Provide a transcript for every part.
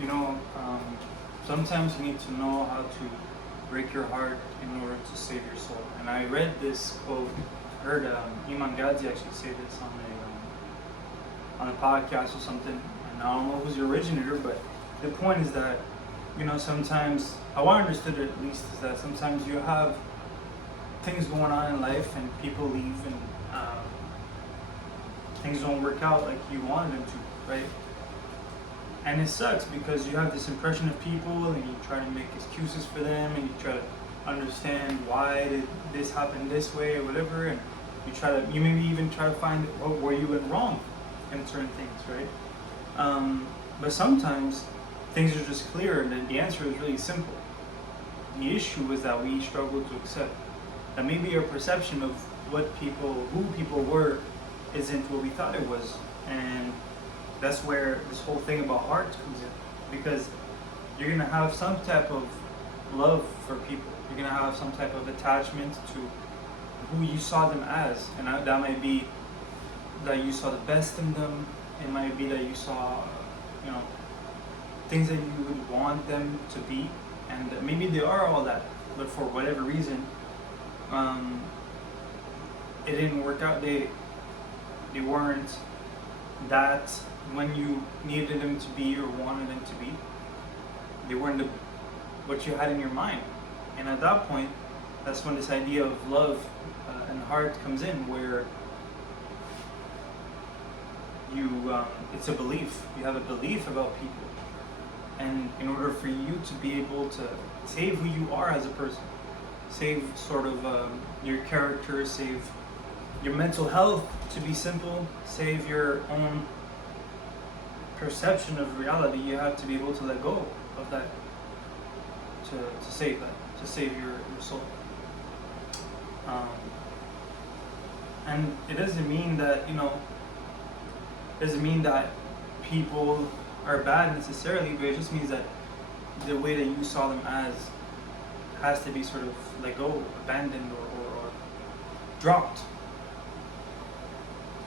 You know, sometimes you need to know how to break your heart in order to save your soul. And I read this quote, heard Iman Ghazi actually say this on a podcast or something. And I don't know who's the originator, but the point is that, you know, sometimes, how I understood it at least, is that sometimes you have things going on in life and people leave and things don't work out like you wanted them to, right? And it sucks because you have this impression of people and you try to make excuses for them and you try to understand why did this happen this way or whatever, and you maybe even try to find where you went wrong in certain things, right? But sometimes things are just clear and the answer is really simple. The issue is that we struggle to accept that maybe our perception of who people were, isn't what we thought it was, and that's where this whole thing about heart comes in, because you're gonna have some type of love for people. You're gonna have some type of attachment to who you saw them as, and that might be that you saw the best in them. It might be that you saw, you know, things that you would want them to be, and maybe they are all that, but for whatever reason, it didn't work out. They weren't that when you needed them to be or wanted them to be. They weren't what you had in your mind. And at that point, that's when this idea of love and heart comes in, where it's a belief. You have a belief about people. And in order for you to be able to save who you are as a person, save sort of your character, save your mental health, to be simple, save your own perception of reality, you have to be able to let go of that to save that, to save your soul. And it doesn't mean that, people are bad necessarily, but it just means that the way that you saw them as has to be sort of let go, abandoned, or dropped.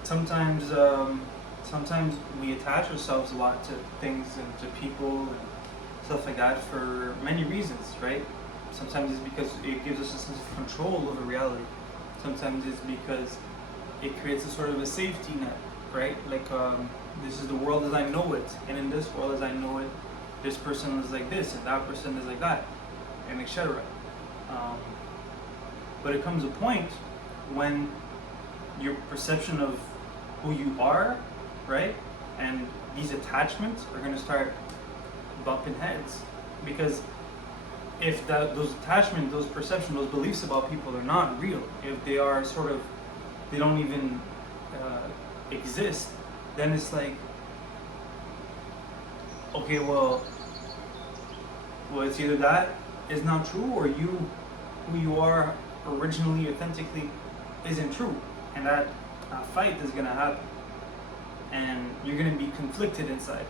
Sometimes we attach ourselves a lot to things and to people and stuff like that for many reasons, right? Sometimes it's because it gives us a sense of control over reality. Sometimes it's because it creates a sort of a safety net, right? Like, this is the world as I know it, and in this world as I know it, this person is like this, and that person is like that, and etc. But it comes a point when your perception of who you are, right, and these attachments are going to start bumping heads, because if those attachments, those perceptions, those beliefs about people are not real, if they are sort of, they don't even exist, then it's like, okay, well, it's either that is not true, or who you are originally, authentically, isn't true, and that fight is gonna happen, and you're gonna be conflicted inside.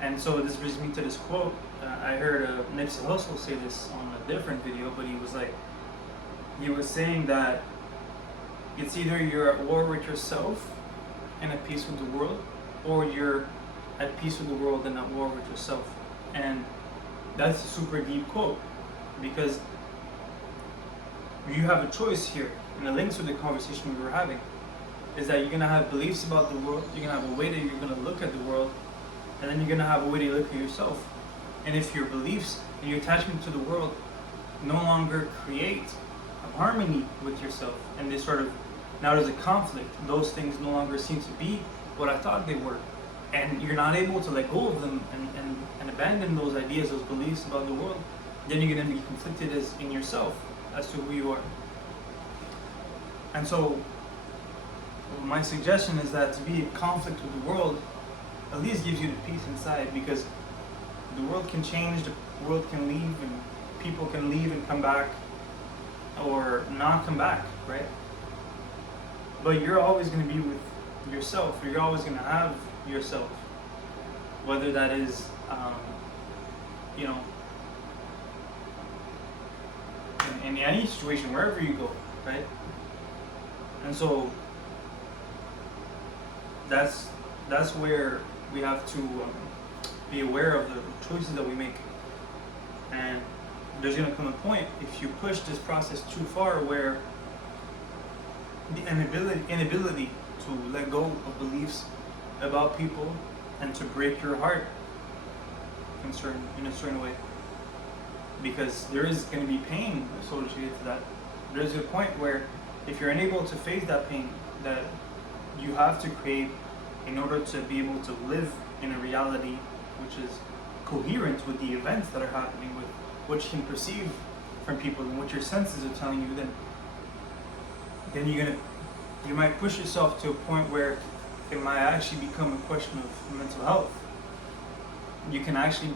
And so this brings me to this quote. I heard Nipsey Hussle say this on a different video, but he was saying that it's either you're at war with yourself and at peace with the world, or you're at peace with the world and at war with yourself. And that's a super deep quote, because you have a choice here, and it links with the conversation we were having, is that you're gonna have beliefs about the world, you're gonna have a way that you're gonna look at the world, and then you're gonna have a way to look at yourself. And if your beliefs and your attachment to the world no longer create a harmony with yourself, and they sort of, now there's a conflict, those things no longer seem to be what I thought they were, and you're not able to let go of them and abandon those ideas, those beliefs about the world, then you're gonna be conflicted in yourself as to who you are. And so my suggestion is that to be in conflict with the world at least gives you the peace inside, because the world can change, the world can leave, and people can leave and come back, or not come back, right? But you're always going to be with yourself, or you're always going to have yourself, whether that is, in any situation, wherever you go, right? And so that's where we have to be aware of the choices that we make. And there's going to come a point, if you push this process too far, where the inability to let go of beliefs about people and to break your heart in a certain way, because there is going to be pain associated to that. There's a point where if you're unable to face that pain that you have to create in order to be able to live in a reality which is coherent with the events that are happening, with what you can perceive from people and what your senses are telling you, then you might push yourself to a point where it might actually become a question of mental health. You can actually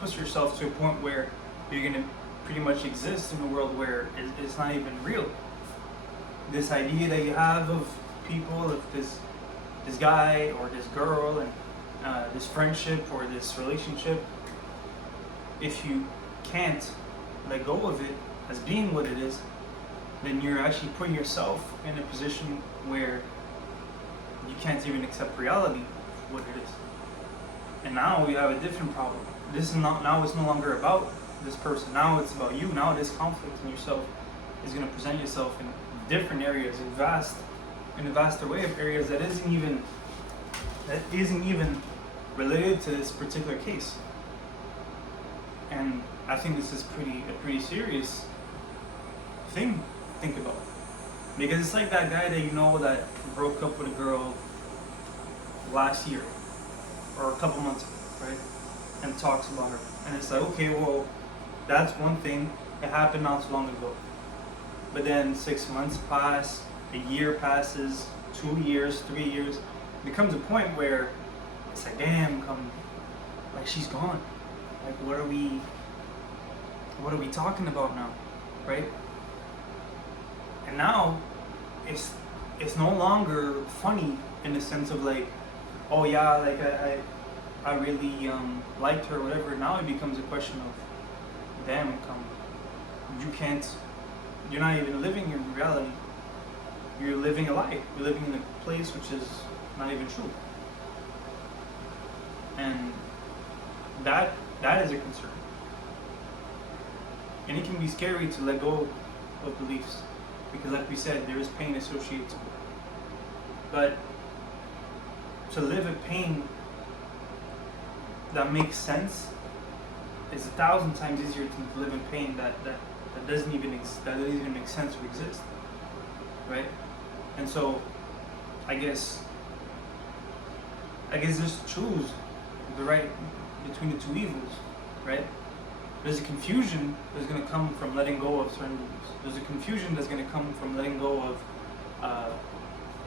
push yourself to a point where you're gonna pretty much exist in a world where it's not even real. This idea that you have of people, of this guy or this girl, and this friendship or this relationship, if you can't let go of it as being what it is, then you're actually putting yourself in a position where you can't even accept reality for what it is. And now we have a different problem. It's no longer about this person. Now it's about you. Now this conflict in yourself is going to present yourself in different areas, in a vaster way of areas that isn't even related to this particular case. And I think this is a pretty serious thing to think about, because it's like that guy that you know that broke up with a girl last year or a couple months ago, right? And talks about her, and it's like, okay, well, that's one thing. It happened not so long ago. But then 6 months pass, a year passes, 2 years, 3 years. There comes a point where it's like, damn, like she's gone. Like, what are we talking about now, right? And now it's no longer funny in the sense of like, oh yeah, like I really liked her or whatever. Now it becomes a question of, damn, you're not even living in reality. You're living a lie. You're living in a place which is not even true. And that is a concern. And it can be scary to let go of beliefs, because like we said, there is pain associated to it. But to live a pain that makes sense is 1,000 times easier to live in pain that doesn't even make sense to exist, right? And so I guess just choose the right between the two evils, right? There's a confusion that's going to come from letting go of certain beliefs. There's a confusion that's going to come from letting go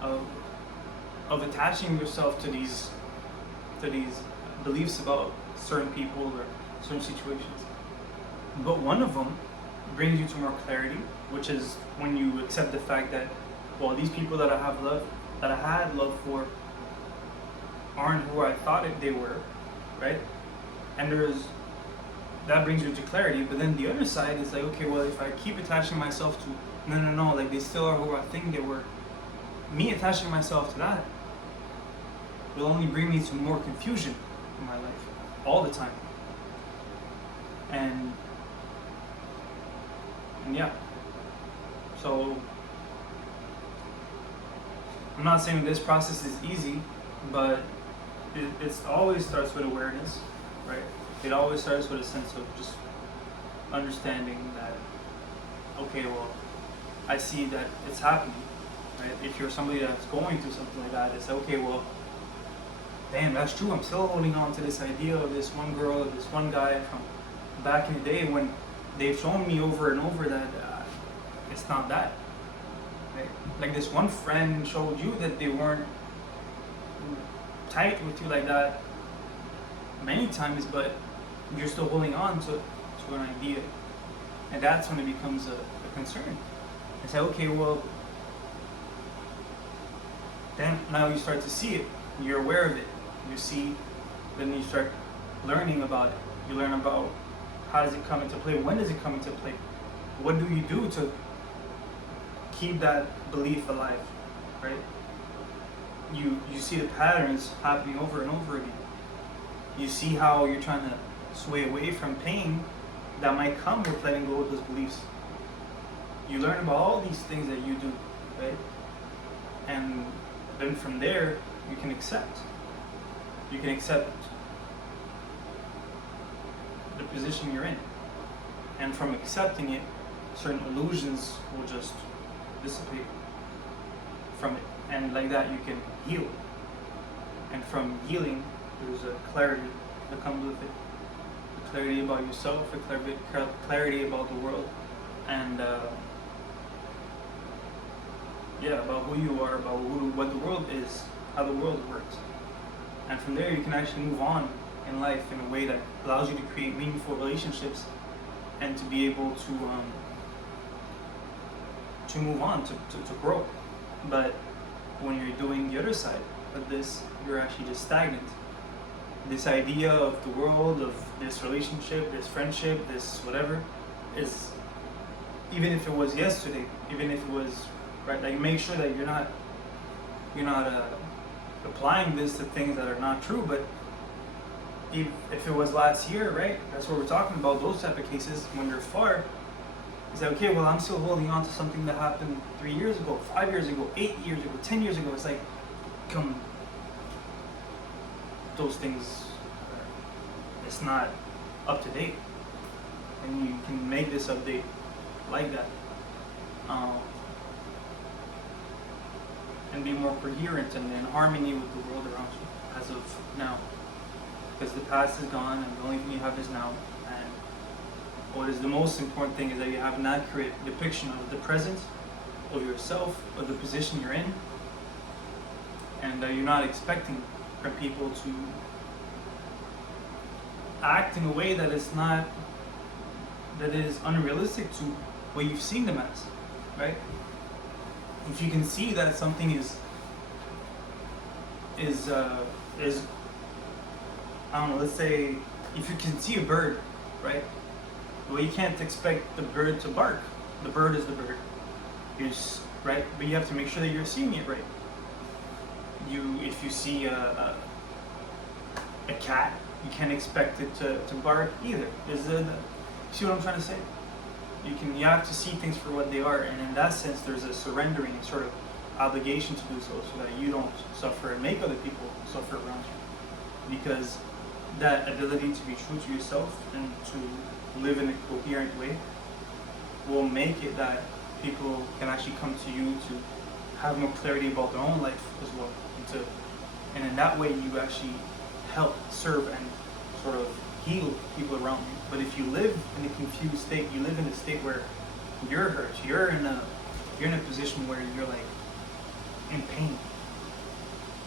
of attaching yourself to these beliefs about certain people or certain situations. But one of them brings you to more clarity, which is when you accept the fact that, well, these people that I had love for aren't who I thought they were, right? And that brings you to clarity. But then the other side is like, okay, well, if I keep attaching myself to, no, like they still are who I think they were, me attaching myself to that will only bring me to more confusion in my life all the time. And yeah, so I'm not saying this process is easy, but it always starts with awareness, right? It always starts with a sense of just understanding that, okay, well, I see that it's happening, right? If you're somebody that's going through something like that, it's okay, well, damn, that's true. I'm still holding on to this idea of this one girl, or this one guy from back in the day, when they've shown me over and over that it's not that. Right? Like this one friend showed you that they weren't tight with you like that many times, but you're still holding on to an idea. And that's when it becomes a concern. And say, okay, well, then now you start to see it. You're aware of it. You see, then you start learning about it. You learn about how does it come into play? When does it come into play? What do you do to keep that belief alive, right? you see the patterns happening over and over again. You see how you're trying to sway away from pain that might come with letting go of those beliefs. You learn about all these things that you do, right? And then from there, you can accept. You can accept the position you're in. And from accepting it, certain illusions will just dissipate from it. And like that, you can heal. And from healing, there's a clarity that comes with it. A clarity about yourself, a clarity about the world, and about who you are, about what the world is, how the world works. And from there, you can actually move on in life in a way that allows you to create meaningful relationships and to be able to move on, to grow. But when you're doing the other side of this, you're actually just stagnant. This idea of the world, of this relationship, this friendship, this whatever, is, even if it was yesterday, even if it was, right, like make sure that you're not applying this to things that are not true. But if it was last year, right, that's what we're talking about, those type of cases. When you're far, it's like, okay, well, I'm still holding on to something that happened 3 years ago, 5 years ago, 8 years ago, 10 years ago. It's like, come, those things, it's not up to date, and you can make this update like that, and be more coherent and in harmony with the world around you as of now, because the past is gone and the only thing you have is now. And what is the most important thing is that you have an accurate depiction of the present, of yourself, of the position you're in, and you're not expecting from people to act in a way that is unrealistic to what you've seen them as, right? If you can see that something is I don't know, let's say if you can see a bird, right? Well, you can't expect the bird to bark. The bird is the bird. Right? But you have to make sure that you're seeing it right. If you see a cat, you can't expect it to bark either. See what I'm trying to say? You have to see things for what they are, and in that sense, there's a surrendering sort of obligation to do so that you don't suffer and make other people suffer around you. Because that ability to be true to yourself and to live in a coherent way will make it that people can actually come to you to have more clarity about their own life as well, and in that way you actually help serve and sort of heal people around you. But if you live in a confused state, you live in a state where you're hurt, you're in a position where you're like in pain,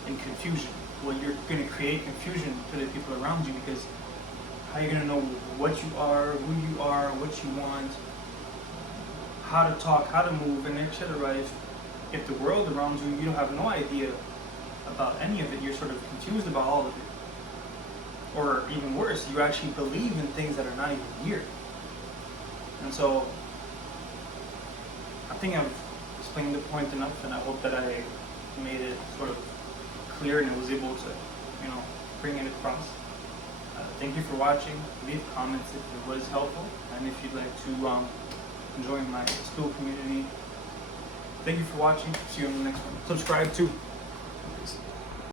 in confusion. Well, you're going to create confusion to the people around you, because how are you going to know what you are, who you are, what you want, how to talk, how to move, and etc. If the world around you, you don't have no idea about any of it, you're sort of confused about all of it. Or even worse, you actually believe in things that are not even here. And so, I think I've explained the point enough, and I hope that I made it sort of clear and I was able to, bring it across. Thank you for watching. Leave comments if it was helpful, and if you'd like to join my school community. Thank you for watching. See you in the next one. Subscribe too.